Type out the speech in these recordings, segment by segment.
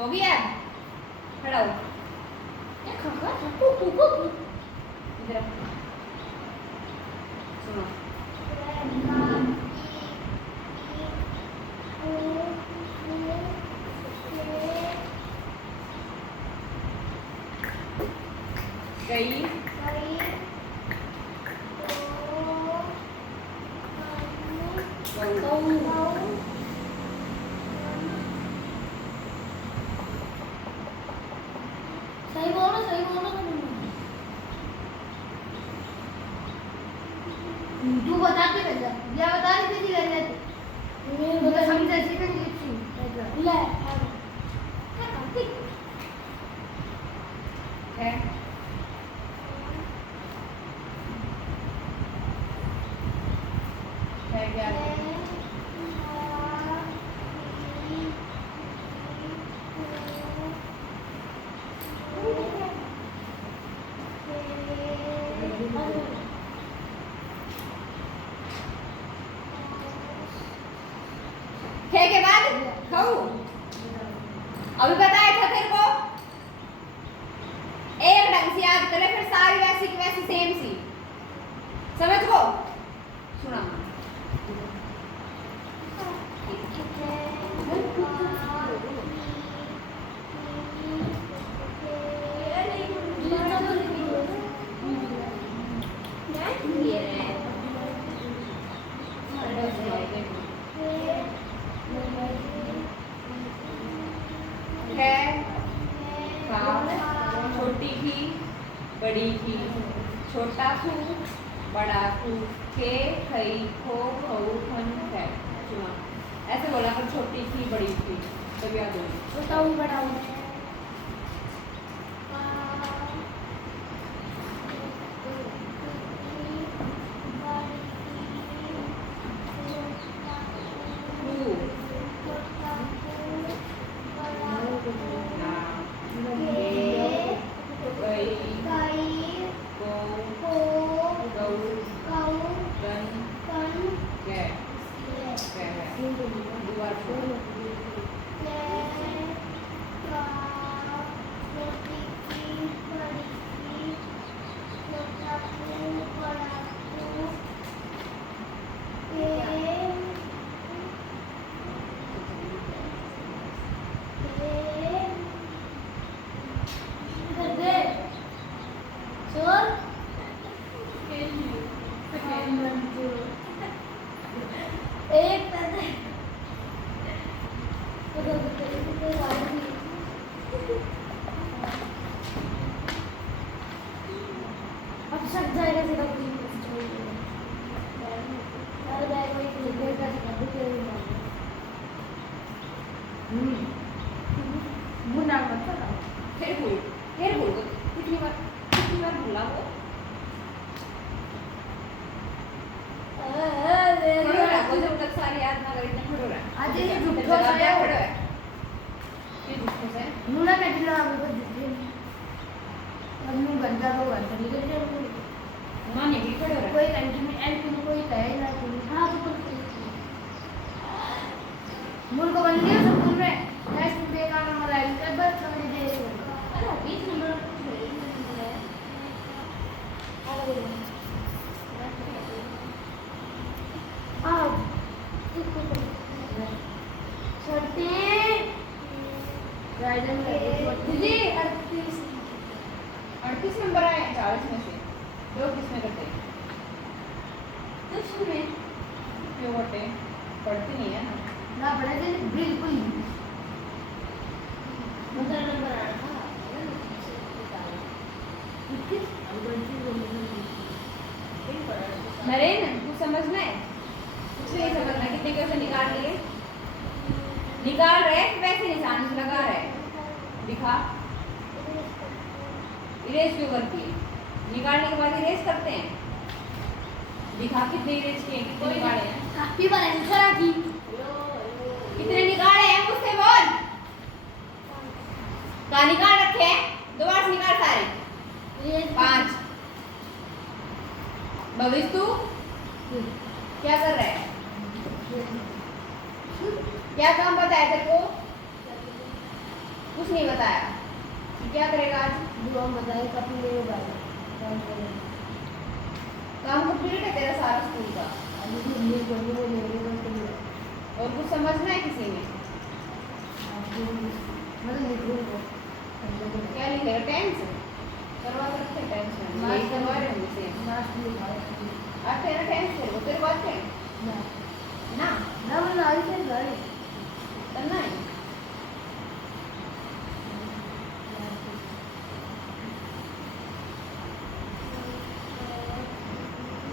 हो गया खड़ा हो इधर सुनो गई सही बोलो तू बता के भेजा या बता रही थी करने मैं बता समझ ऐसे कर लिखी ले क्या करती है क्या के बाद खाऊ अभी बताया था तेरे को एक ढंग से याद करे फिर सारी वैसी की वैसी सेम सी समझ को सुना छोटी थी बड़ी थी छोटा खू बड़ा खू के खई खो खऊ खन है सुना ऐसे बोला कर छोटी थी बड़ी थी तब याद होगी छोटा हूँ बड़ा हूँ अब सक जाएगा सीधा मुन्ना मत चला फिर भूल कितनी बार भूला वो कोई जब तक सारी याद ना करें खड़ो रहा आज ये झूठो साया खड़ो है ये झूठो से मुन्ना बैठना हमको झूठे अब मैं गंदा को गंदा निकल जाए माने भी खड़ो रहा कोई कंटिन्यू एंड तुम कोई कहे ना तुम हां तो मुल को बन गया सब तुमने नेक्स्ट पे का नंबर आई एक बार समझ दे अरे 20 नंबर दीदी 38 नंबर आए 40 में से दो किस में करते हैं? क्यों करते हैं? पढ़ती नहीं है ना। बिल्कुल नरेन कुछ समझना है? कुछ नहीं समझना। कितने क्वेश्चन निकाल लिए? निकाल रहे वैसे निशान से लगा रहे दिखा। इरेज क्यों करती है? निकालने के बाद इरेज करते हैं। दिखा कितने इरेज किए, कितने निकाले हैं? काफी बार ऐसे करा की कितने निकाले हैं मुझसे बोल। कहाँ निकाल रखे हैं? दोबारा से निकाल सारे। 5। भविष्य तू क्या कर रहा है? क्या काम बताया तेरे को? कुछ नहीं बताया। क्या करेगा आज? काम कंप्लीट है तेरा सारा स्कूल का? और कुछ समझना है किसी ने? क्या लिखेगा? टेंस करवा सकते हैं। टेंस यही करवा रहे हैं मुझसे। आज तेरा टेंस तेरे को आते हैं ना? करना है।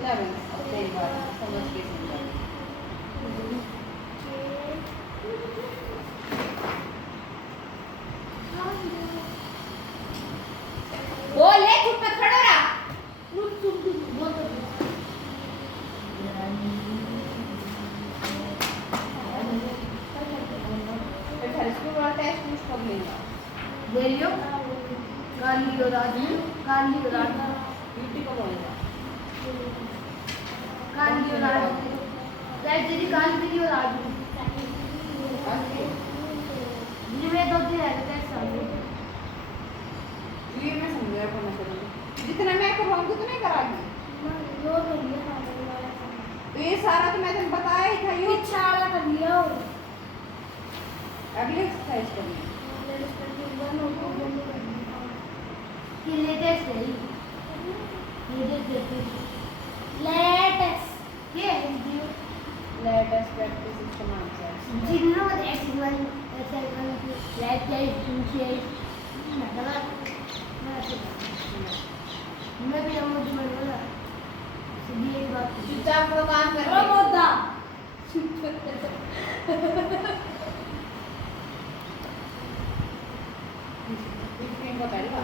अब तेरी बात समझ के समझा। बोल ले, चुप मत खड़ो रहा। स्कूल वाला टेस्ट कब लेगा? ड्यूटी कब होएगा? ये मैं समझा करना करूँगी। जितना मैं करवाऊंगी तो नहीं करागी। तो ये सारा तो मैं तुम बताया ही था। ये अगले एक्सरसाइज करनी है। Latest practice system answer. चुपचाप वो काम कर रहे। बताएगा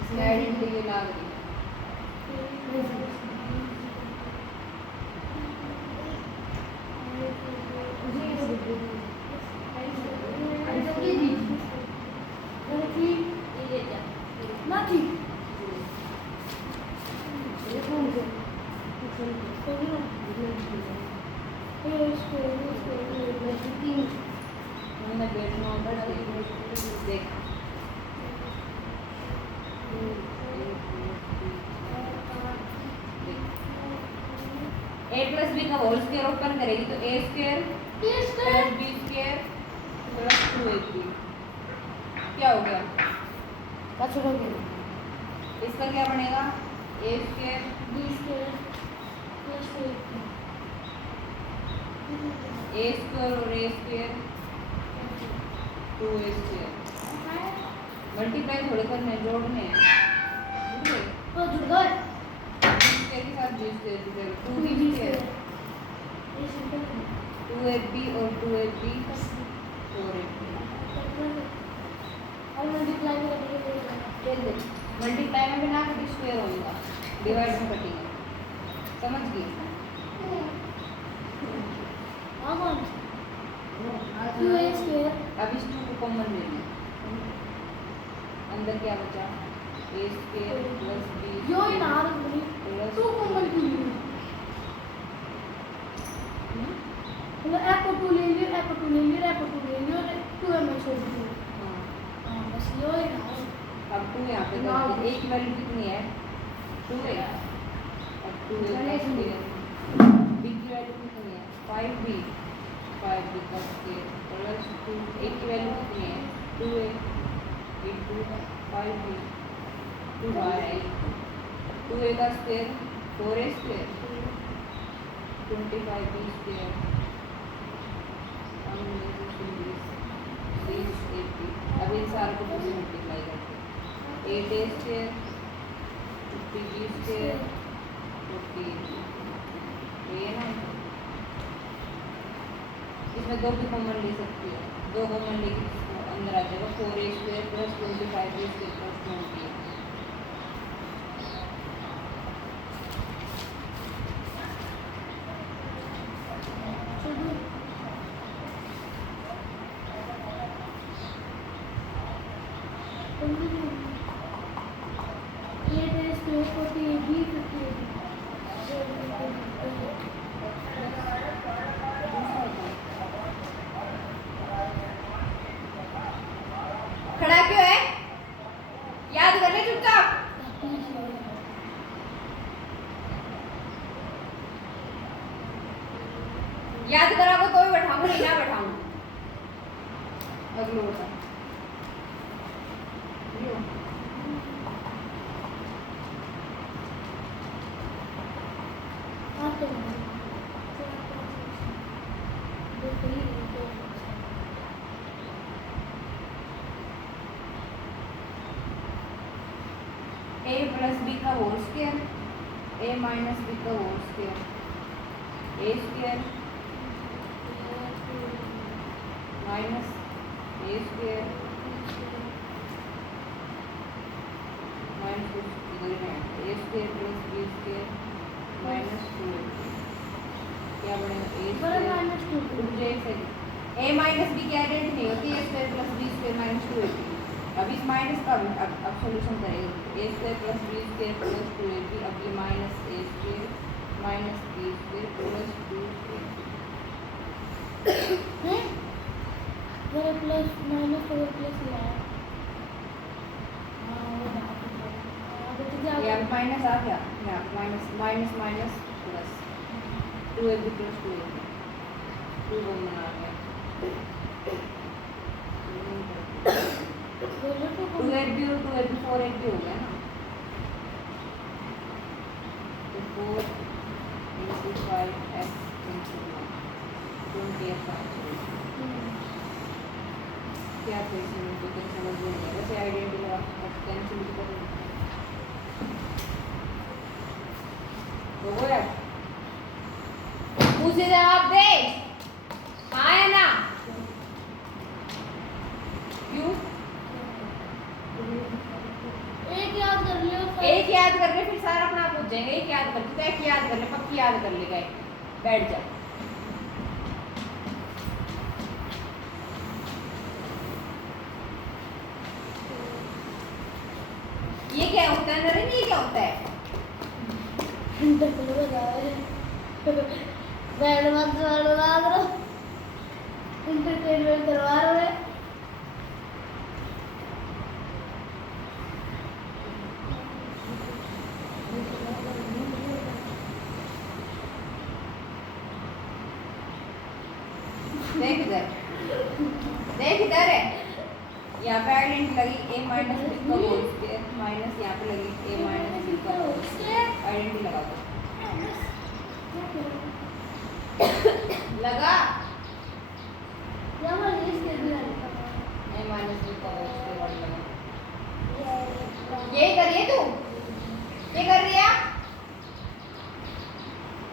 इसमें आइडेंटिटी ला रही मैंने बैठना होगा देख। a + b का होल स्क्वायर ओपन करेगी तो a square plus b square plus 2ab क्या हो गया? इसका क्या बनेगा? a square b square plus a square और a square 2a square multiply थोड़े करने जोड़ने हैं। तो जुड़ गए इसके साथ b square 2b square 2ab और 2ab 4ab और मल्टीप्लाई करेंगे मल्टीप्लाई में बिना कटी स्क्वायर होगा, डिवाइड में कटेगा। समझ गई? अब इस 2 को कॉमन ले लें। अंदर क्या बचा ए स्क्वायर प्लस बी यो ही ना रही प्लस टू कॉमन की मतलब एफ को 2 ले लियो एफ को 2 ले लियो एफ को 2 ले लियो और 2 में छोड़ दियो हां बस यो ही ना अब 2 यहाँ पे करते हैं। a की वैल्यू कितनी है 2 है अब 2 a का स्क्वायर b की वैल्यू कितनी है 5b 5b का स्क्वायर प्लस 2 a की वैल्यू कितनी है 2a into 5b 2 बार है 2a का square 4a square 25b square अब इन सारे को कैसे मल्टीप्लाई करते हैं 8a स्क्वायर 50b स्क्वायर 50 ये ना इसमें 2 भी कॉमन ले सकती है 2 कॉमन लेके अंदर आ जाएगा 4a square plus 25b square plus 20 ये तेरे स्क्वायर को b 50 खड़ा क्यों है याद कर ले चुपचाप याद करा को तो भी बैठाऊंगा नहीं ना बैठाऊंगा अगले होता a प्लस b का whole square a minus b का whole square a square minus a square minus a square plus b square minus 2 क्या बनेगा a स्क्वायर माइनस 2 रुक जाइए सही a माइनस b की आइडेंटिटी नहीं होती a square plus b square minus 2ab अब इस माइनस का अब सॉल्यूशन करेंगे a square plus b square plus 2ab अब ये minus a square minus b square plus 2ab हैं मेरे प्लस माइनस और प्लस ही आया हां वो बात है यहाँ पे माइनस आ गया यहाँ पे minus minus minus plus 2ab plus 2ab 2 common आ गया 2ab और 2ab 4ab हो गया ना तो 4 into 5x into 20x क्या कैसे मुझे तो समझ में नहीं वैसे आइडेंटिटी लगा कैंसिल भी कर हो गया मुझे जवाब दे हाँ या ना क्यों एक याद कर ले फिर सारा अपना पूछ जाएगा एक याद कर तू एक याद कर ले पक्की याद कर लेगा बैठ जा ये क्या होता है नरेन ये क्या होता है इंटरटेनमेंट करवा रहे हैं देख इधर है यहाँ पे आइडेंटिटी लगी a माइनस b का होल स्क्वायर माइनस यहाँ पे लगी a माइनस b का होल स्क्वायर आइडेंटिटी लगा दो लगा a माइनस b का होल स्क्वायर लगा ये करिए तू ये कर रही है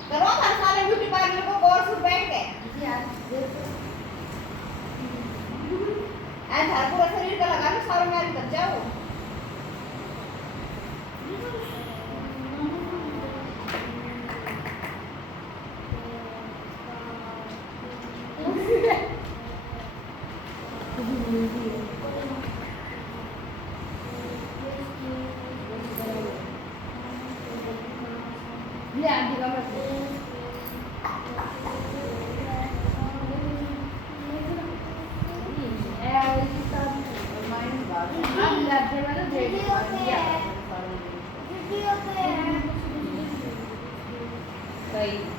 करो हर साल ब्यूटी पार्लर को कोर्स बैठ के ऐसा पूरा शरीर का लगा लो सारा मैल कर जाओ ले आंटी का मत कई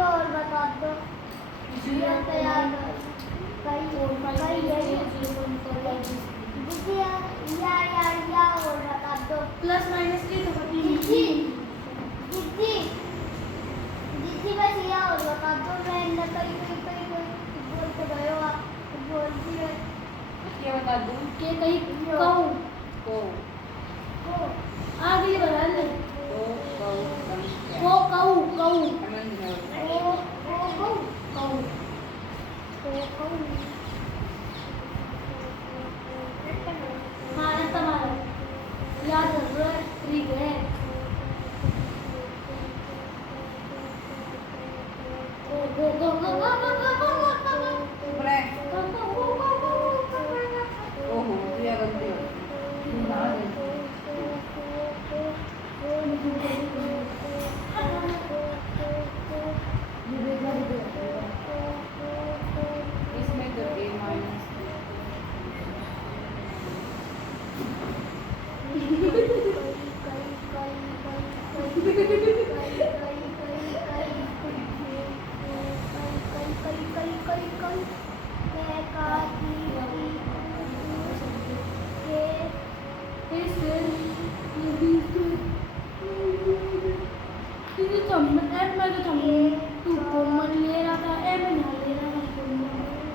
और बता दो तैयार या और बता दो प्लस माइनस की तो दीदी दीदी दीदी बस या और बता दो मैं न कहीं बोल के गयो आप बोलती है क्या बता दूं के कहीं कहूँ को आगे बता ले को वो कहूँ कहूँ समझ में हाँ तुम्हारा याद है ठीक है ओहो ये गलती इसमें तो a माइनस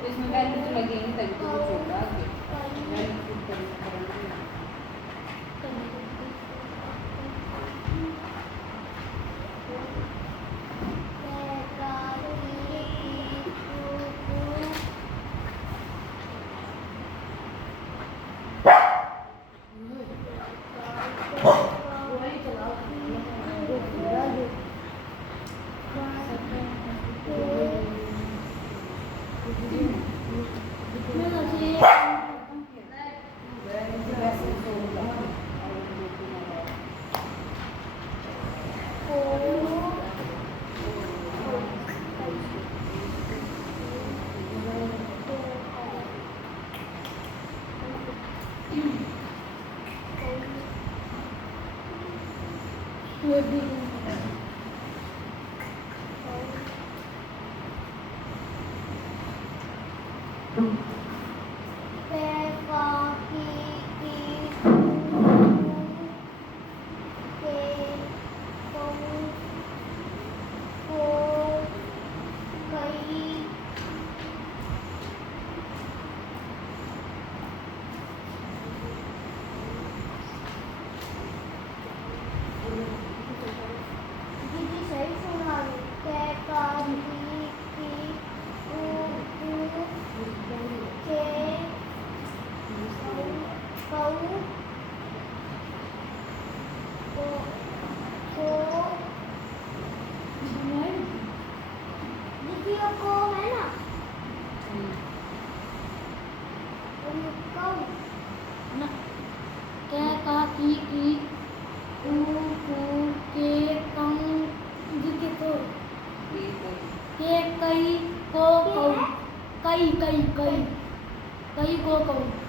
इसमें वैल्यू तो लगेंगी तभी तो कुछ होगा आगे वैल्यू पुट करेंगे कई को कहूँ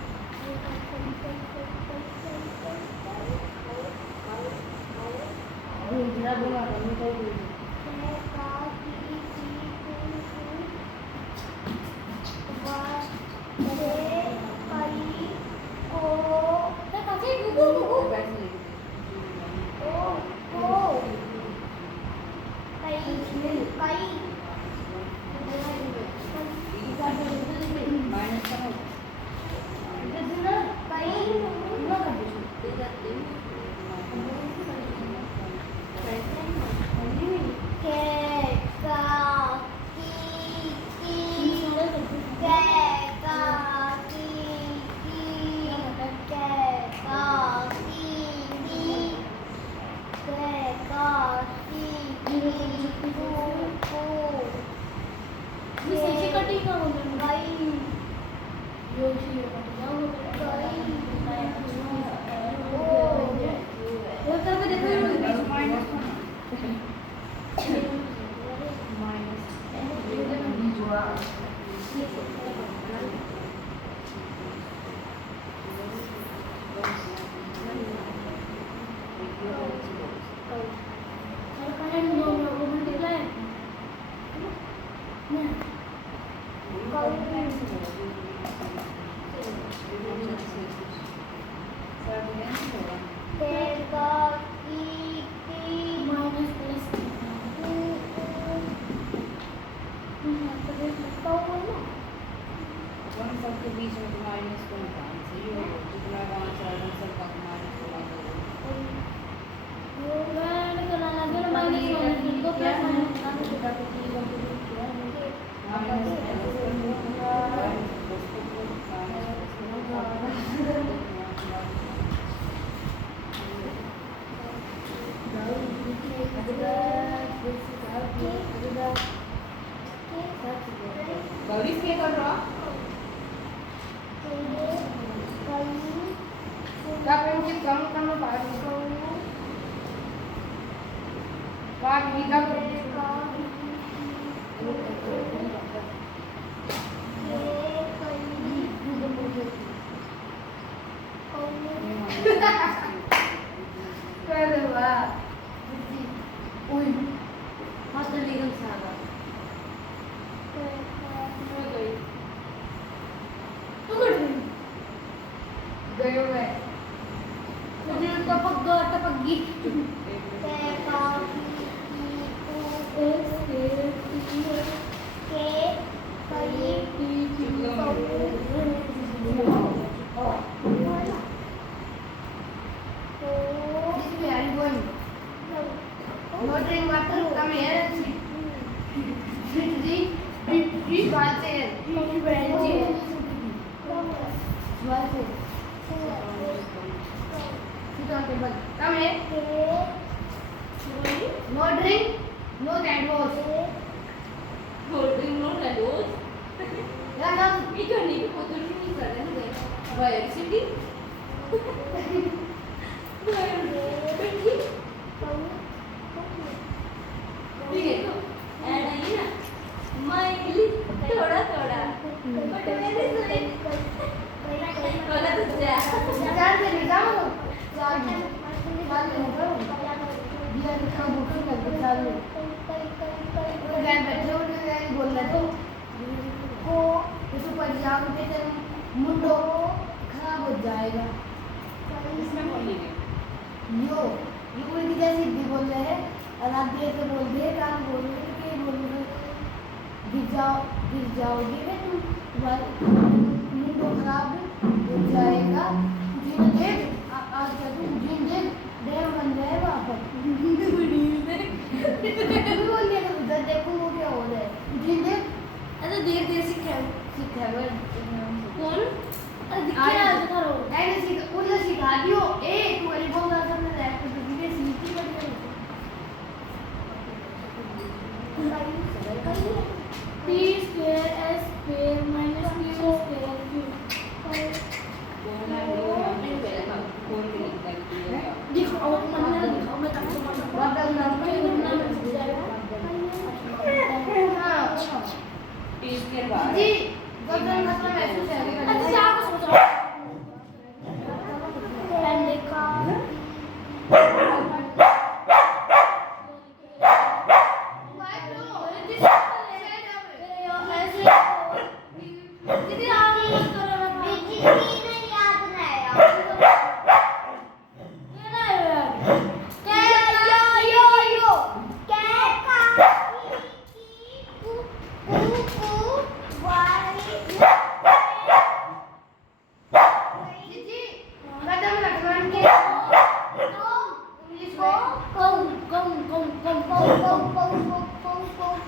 या पेंसिल कम करना पाएगा बात भी कर अरे वाह ओए मस्त लीगल सागा तू कर गयो है मुझे टपक गई Watering water come here and sit. Branches. Sit on table. Come here. No drink, no candles. Holding no rose Yeah, no. ये करने की कोई जरूरत नहीं कर रहे हैं वायर सिटी ठीक है तो ऐड आई ना माइली थोड़ा थोड़ा बट मेरे से वाला तो जा चार दिन जाओ चार दिन करो दिया का बुकिंग कर चार दिन गैन बैठे हो गैन बोल रहे तो को इस पर जाओ पे तेरा मुंडो खराब हो जाएगा इसमें बोलेंगे यो ये उल्टी जैसी भी बोल रहे हैं और आप देर से बोल रहे हैं काम बोल रहे हैं कि बोल रहे गिर जाओगे ना तुम तुम्हारा मुंडो खराब हो जाएगा जिन देख आज क्या तुम जिन देख डैम बन जाए वहाँ पर बोलने का उधर देखो वो क्या हो रहा है जिन देख अरे देर सीखा है कौन अरे दिखा आज करो ऐसे सीखा उधर सिखा दियो ए तू वाली बोल रहा था मैं रैप तो धीरे सीखी बढ़िया P square S square minus Q square Q बोलना है वो हमने पहले का खोल के निकाल दिया दिखाओ मन्ना दिखाओ मैं तब वाटर नाम पे हां पीस के बाद जी वाटर मतलब महसूस है अच्छा आप सोच रहे पेन देखा दीदी आप मत करो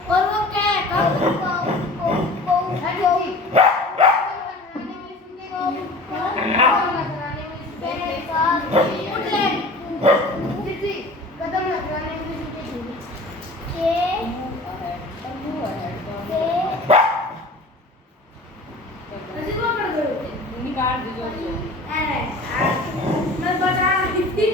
और वो क्या है निकाल दीजिए मैं बता रही थी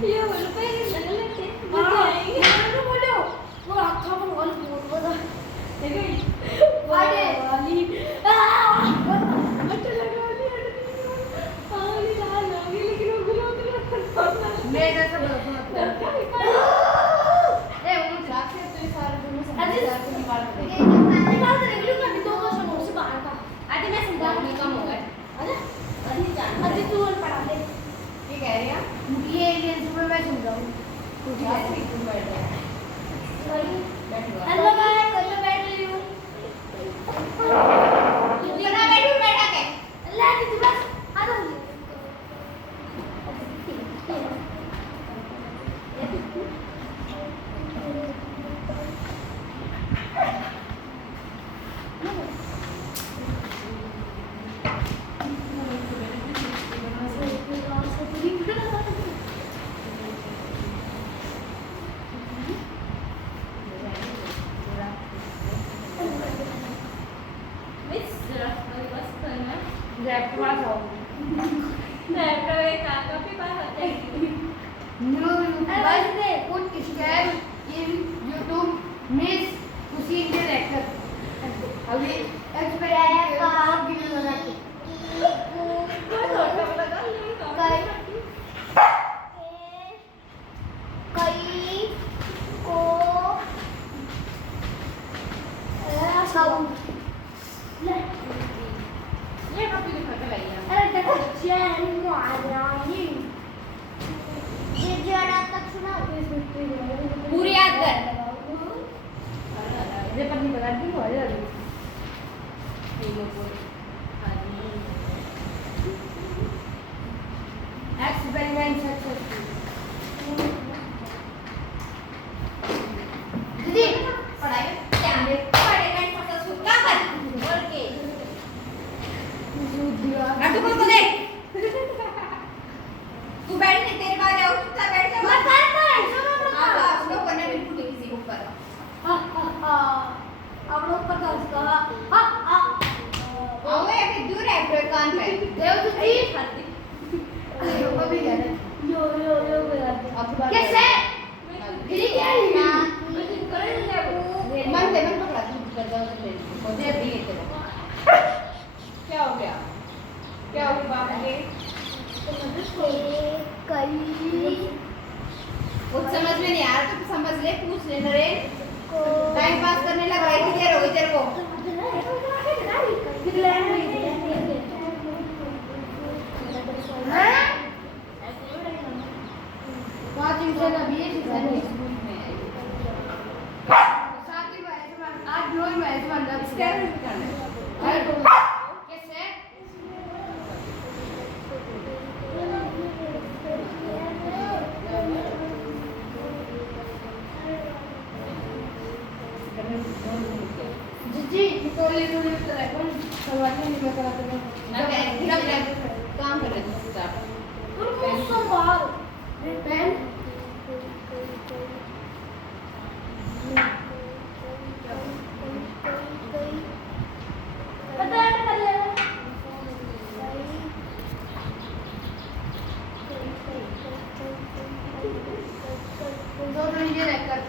ये बोलो पहले लग लेते बोलो वो आँखों में बोल बोल देखो वाले वाली अच्छा लगा वाली वाली लाल लगी लेकिन वो गुलाब का मैं जैसा बोला सुना ए वो जाके तो बैठो हेलो गाइस, मैं बैठ रही हूँ। कितना बैठू बैठा के अल्लाह की बस आ जाओ। मिस जरा बस करना आपके पास आओ। लैपटॉप एक काका के पास आते हैं new bus they put scan in YouTube miss खुशी इंडियन एक्टर। अभी एक्सपेरिमेंट का वीडियो बना के कई को साउंड ये कॉपी लिखा के लाइए अरे देखो चैन को आ जाएगी। ये जरा तक सुनाओ। पूरी याद कर ये पत्नी बता दी हो जाएगी। Experiment successful. दीदी पढ़ाई ध्यान दे पढ़ेगा सक्सेसफुल का कर बोल के नाटू को दे तू बैठ नहीं तेरे बाद जाओ चुपचाप बैठ जा मैं कर सुनो आप लोग करने बिल्कुल भी किसी को ऊपर आप लोग पता उसका आओ ये भी दूर है ब्रेक कान पे देव जी खाती वो भी जा रहे यो कैसे गिरी क्या है मन से मन पकड़ा तू कर दो तो मुझे भी लेते क्या हो गया बाप रे कई कुछ समझ में नहीं आ रहा तो समझ ले पूछ ले नरेन को टाइम पास करने लगा है कि देर हो गई तेरे को पाँच मिनट अभी एक आज रोज मैच बंदा कैसे जी निकोली थोड़ी तरह कौन सवाल नहीं मैं करा दूंगा ना काम कर रहे थे चुपचाप पेन दो नीचे रखकर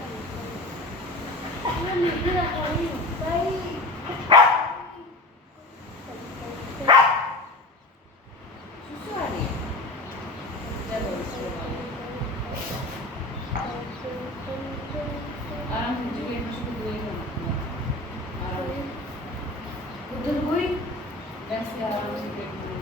आराम से जीवन में शुरू हुई है उधर कोई वैसे आराम से पेट में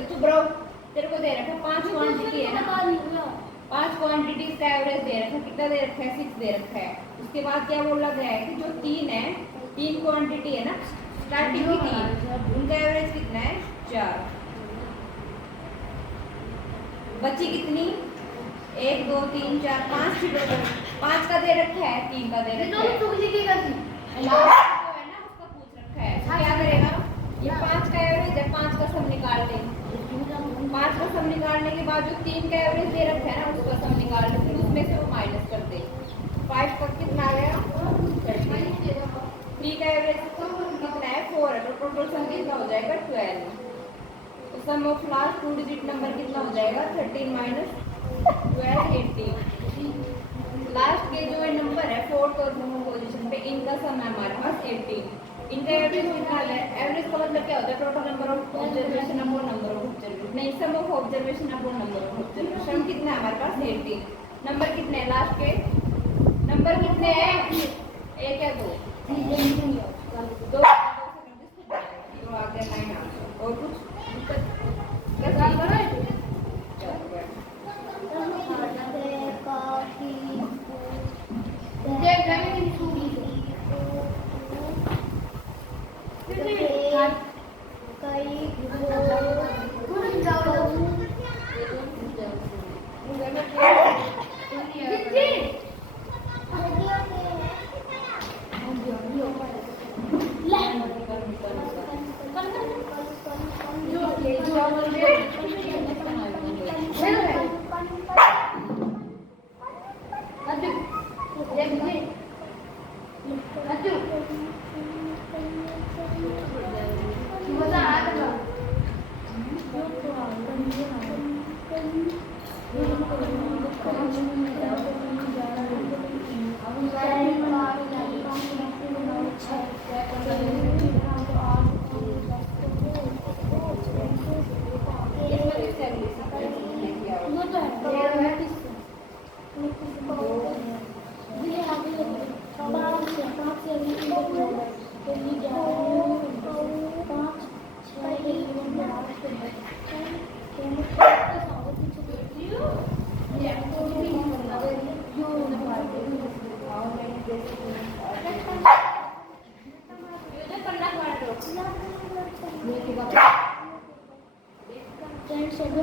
चुप रहो, तेरे को दे रखा 5 क्वांटिटी है ना, 5 क्वांटिटीज का एवरेज दे रखा है, कितना दे रखा है 6 दे रखा है। उसके बाद क्या बोला गया है कि जो 3 है, 3 क्वांटिटी है ना स्टार्टिंग की 3, उनका एवरेज कितना है 4। बची कितनी 1 2 3 4 5 थी टोटल, 5 का दे रखा है 3 का दे रखा है, लास्ट जो है ना उसका पूछ रखा है। तो क्या करेगा, ये 5 का एवरेज है, 5 का सम निकाल दे, 5 का सम निकालने के बाद जो 3 का एवरेज दे रखा है ना उसका सम निकाल दे, फिर उसमें से वो माइनस कर दे। 5 का कितना आ गया 30, 3 का एवरेज कितना है 4 है, तो टोटल सम कितना हो जाएगा 12। तो सम ऑफ लास्ट 2 डिजिट नंबर कितना हो जाएगा 13 माइनस 12 18। लास्ट के जो नंबर है 4th और 5th पोजीशन पे, इनका सम है हमारे पास 18। इनका एवरेज कितना है, एवरेज का मतलब क्या होता है total number of observation upon number of observation, नहीं sum of observation upon number of observation. Sum कितना है हमारे पास 18। नंबर कितने हैं लास्ट के, नंबर कितने हैं 1 या 2, 2 तो आ गया 9 आंसर। और कुछ कैसा बना है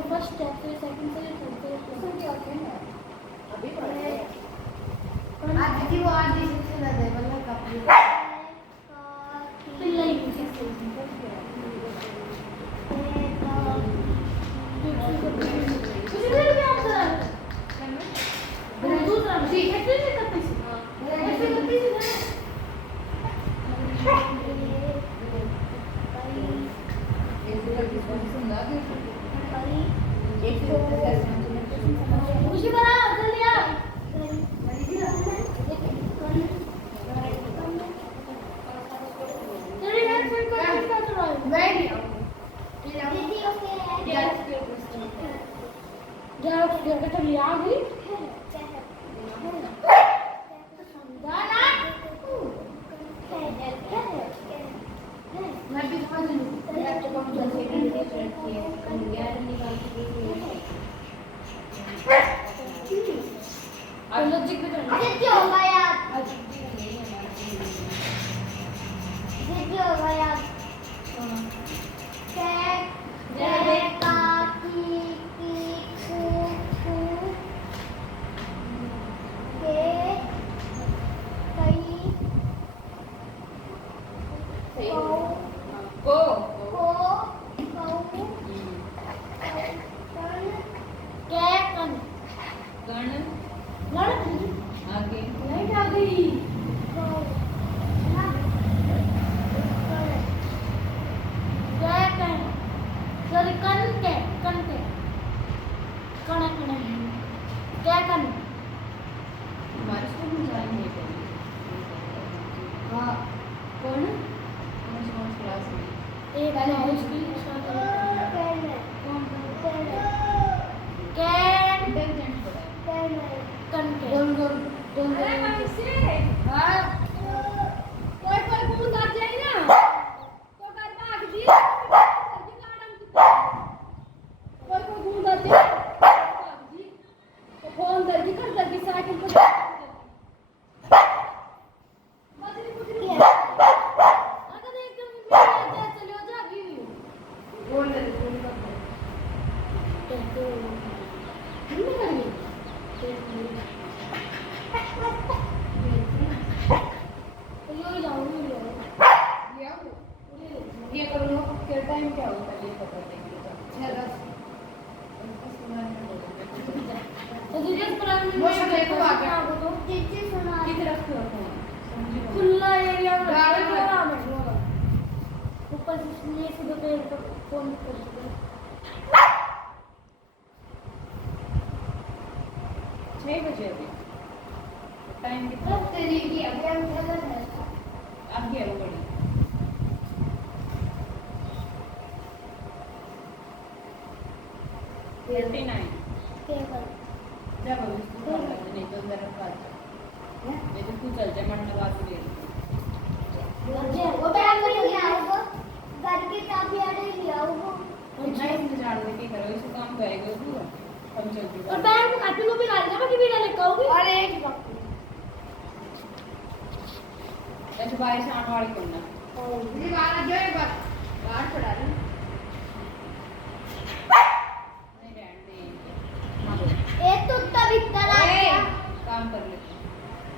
फर्स्ट स्टेप से सेकंड से अभी पढ़े आज जी वो आज ही शिक्षण दे मतलब काफी फिर लाइक कुछ देर में आंसर दूसरा ठीक है फिर से करते हैं ऐसे करते हैं खुशी बना जल्दी आ तेरी हेड से कर रहा है मैं भी दीदी ओके है क्या तो लिया गई समझाना मैं भी समझ लूं बच्चों को जल्दी रखी है ज्ञान निकाल और लॉजिक भी करना ये क्या होगा यार ये क्या होगा यार वो सब देखो आगे। जीजी सुना किधर रखे हो फोन? खुला एरिया में गार्डन में। आराम है ऊपर से इसलिए सीधे पे फोन कर दिया 6 बजे अभी टाइम कितना तेरी की अभी हम खेल रहे हैं आगे है वो बड़ी 39 केवल जब अभी स्कूल लगते नहीं तो जरा पास ये तो तू चल जा मन लगा के ले वो बैग में ले आओ घर की चाबी आड़े ले आओ इतना इसमें जानने की करो इस काम तो आएगा तू हम चलते और बैंक में खाते को भी ला लेना बाकी भी लेके आओगे अरे ऐसे बारिश आने वाली करना ये बाहर आ जाए बाहर चढ़ा रही नहीं रहने दे ए तो तब इतना आ गया काम कर ले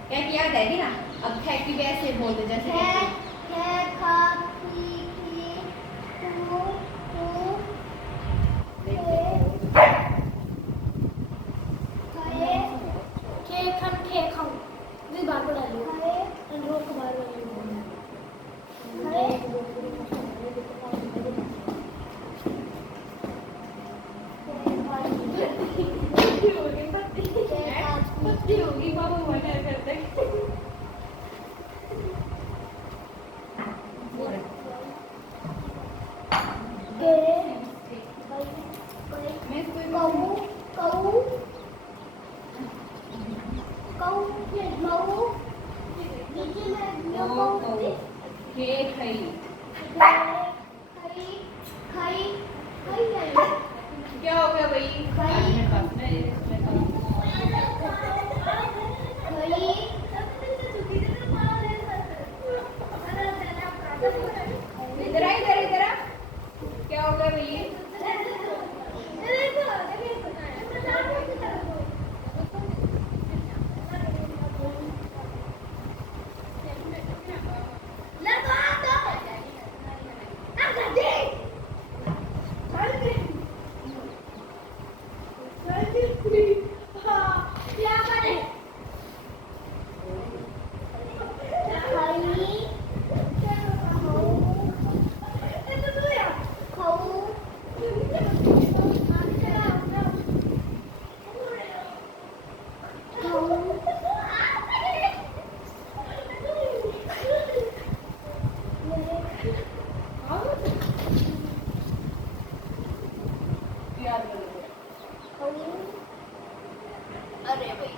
क्या किया देगी ना अब थे की वैसे बोल दे जैसे है खा की तू खाए के खाऊं इस बार को डालिए खाए रोक के बाहर वाली खाए पत्ती होगी बाबू मना करते मैं इसको के खई क्या हो गया भाई मेरे पास में इसमें इधर आ क्या हो गया भाई अरे भाई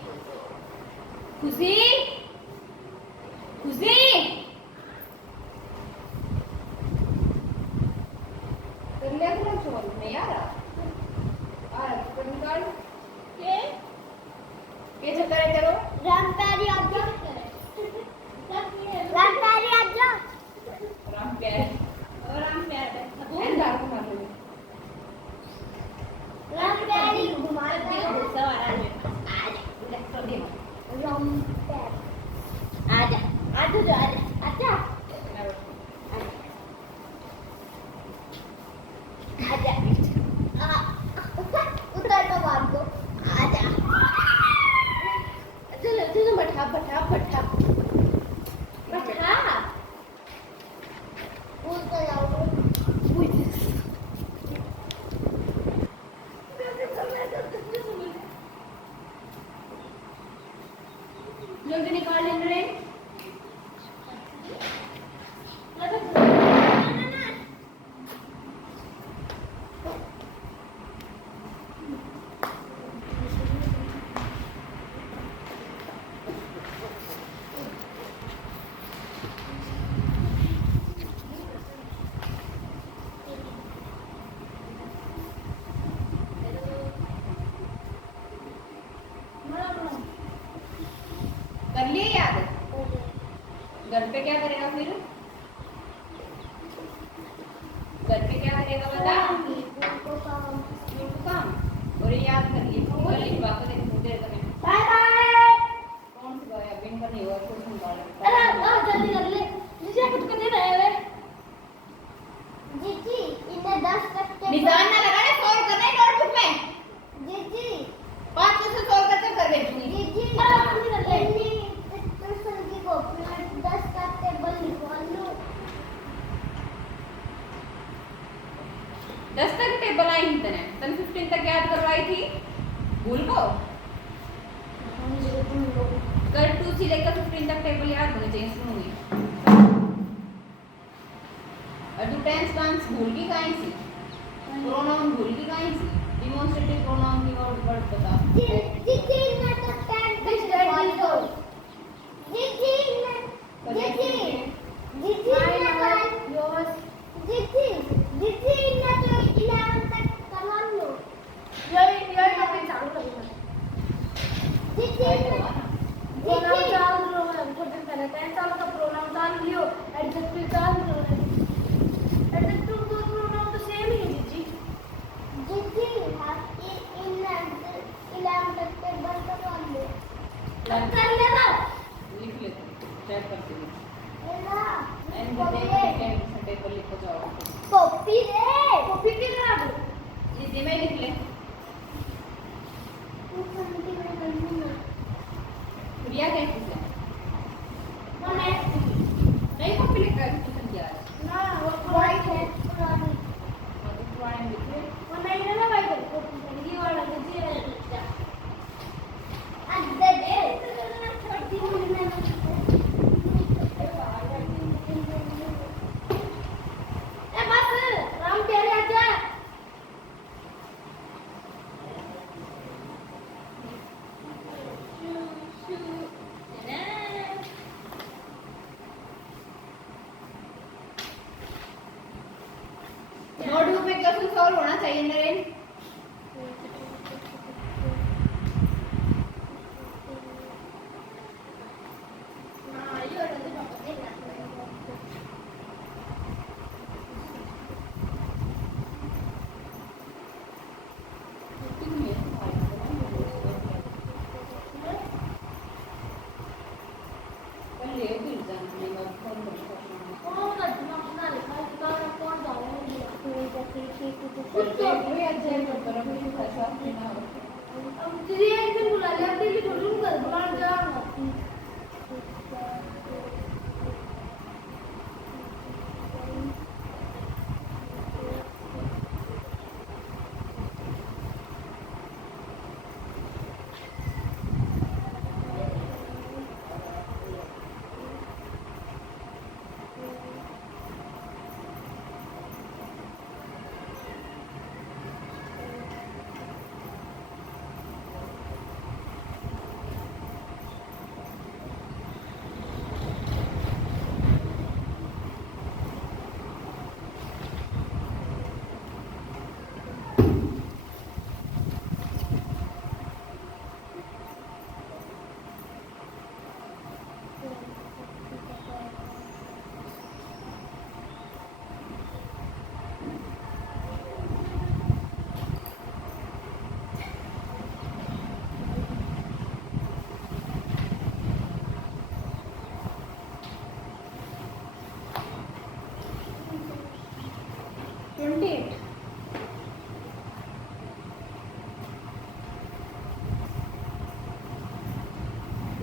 खुशी खुशी कर लिया तुम छोड़ नहीं आ रहा निकाल के चक्कर है करो राम प्यारी आज्ञा राम प्यारी आज्ञा राम प्यार और राम प्यार है दार को मार लो राम प्यारी घुमा दे सवार आ जाए राम प्यारी आजा आजा आजा आजा उतर तो मार दो आजा चलो चलो बैठा बैठा बैठा बैठा उतर जाओ जल्दी निकाल लेना रे कर लिए याद घर पे क्या करेगा फिर घर पे क्या करेगा बता काम और ये याद कर लिए कल लिखवा कर देर तक बाय बाय कौन सी बात अभी इनका नहीं हुआ कुछ निकाल अरे जल्दी कर ले मुझे कुछ करने रहे हुए जीजी इन्हें 10 तक के निशान ना लगाना सॉल्व करना है नोटबुक में जीजी 5 से सॉल्व करके कर भेजूंगी याद करवाई थी, भूल गो? कर 2 से लेकर 15 तक टेबल याद होने चाहिए सुनूंगी। और तू टेंस डांस भूल गई कहीं से, प्रोनाउन भूल गई कहीं से, डिमॉन्स्ट्रेटिव प्रोनाउन की वर्ड बता। जिजी मैं तो tenth Which date is yours? जिजी मैं जिजी जिजी मैं तो Yours. जिजी जिजी मैं तो 11 तक करवा लो। ये टॉपिक चालू करूंगा। जिजी प्रोनाउन चालू करो, मैं कुछ दिन पहले 10 साल का प्रोनाउन चालू लियो, एडजेक्टिव चालू करो। एडजेक्टिव तो प्रोनाउन तो सेम ही है जी। जिजी इन 11 तक के बंद करवा लो। कर लेना। लिख लेते चेक करते हैं लेला एंड कॉपी टेबल टेबल लिखो जाओ। कॉपी रे कॉपी की करा दो। इसी में लिख ले। तू समझी मैं कर लूंगा। प्रिया कैसी है? मैंने नहीं कॉपी लिखकर किसन किया है ना वो व्हाइट पुरानी है पुरानी और तो पुराने लिख ले। वो नहीं है ना भाई को ये वाला जी है। अंदर दे छोटी मुन्ना ए बस राम तेरे आजा। नोटबुक में क्वेश्चन सॉल्व होना चाहिए नरेन। हां ये वाला तो पापा देख रहा कल ले भी एग्जाम में और फोन कर कौन का दिमाग ना लिखा है का कौन जा रहा है और कोई एग्जाम कर पर अभी ऐसा ना हो। अब तेरी एक दिन बुला लिया तेरी थोड़ी कर बुला जाऊंगा।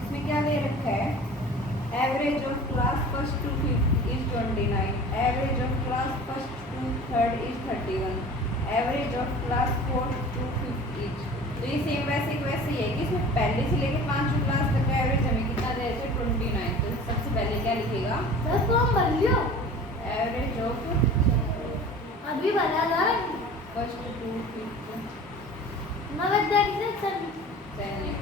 इसमें क्या दे रखा है? Average of class first to fifth is 29, average of class first to third is 31, average of class fourth to fifth is. तो ये सेम वैसे ही है कि इसमें पहले से लेकर 5वीं क्लास तक का एवरेज हमें कितना दे रहे थे? 29। तो सबसे पहले क्या लिखेगा? बस फॉर्म भर लियो एवरेज ऑफ अभी भरा था फर्स्ट टू फिफ्थ मगर देखिए सर सैनिक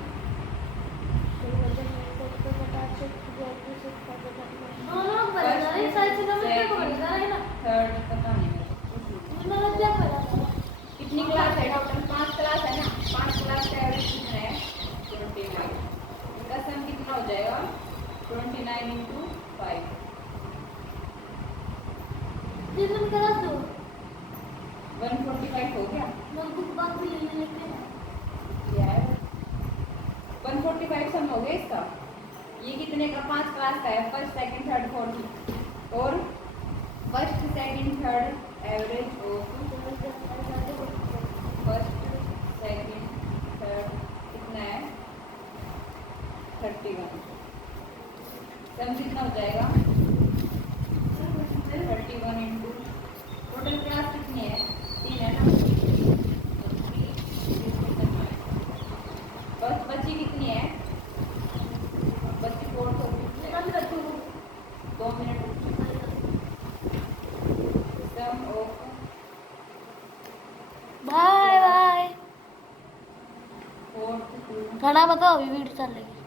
दोनों भरा था इस साइड से नंबर पे भरा है ना थर्ड पता नहीं नंबर क्या भरा था कितनी क्लास है? टोटल 5 क्लास है ना। 5 क्लास का एवरेज कितना है? 29। इसका सम कितना हो जाएगा? 29 into 5। कितने करा दो 145 हो गया। नोटबुक बात भी ले लेके क्या है? 145 सम हो गया इसका। ये कितने का? 5 क्लास का है। फर्स्ट सेकंड थर्ड फोर्थ और first second third average of first second third कितना है? 31। सम कितना हो जाएगा? 31 इंटू टोटल क्लास कितनी है? 3 है ना। 3 गाना बताओ अभी वीडियो चल रही है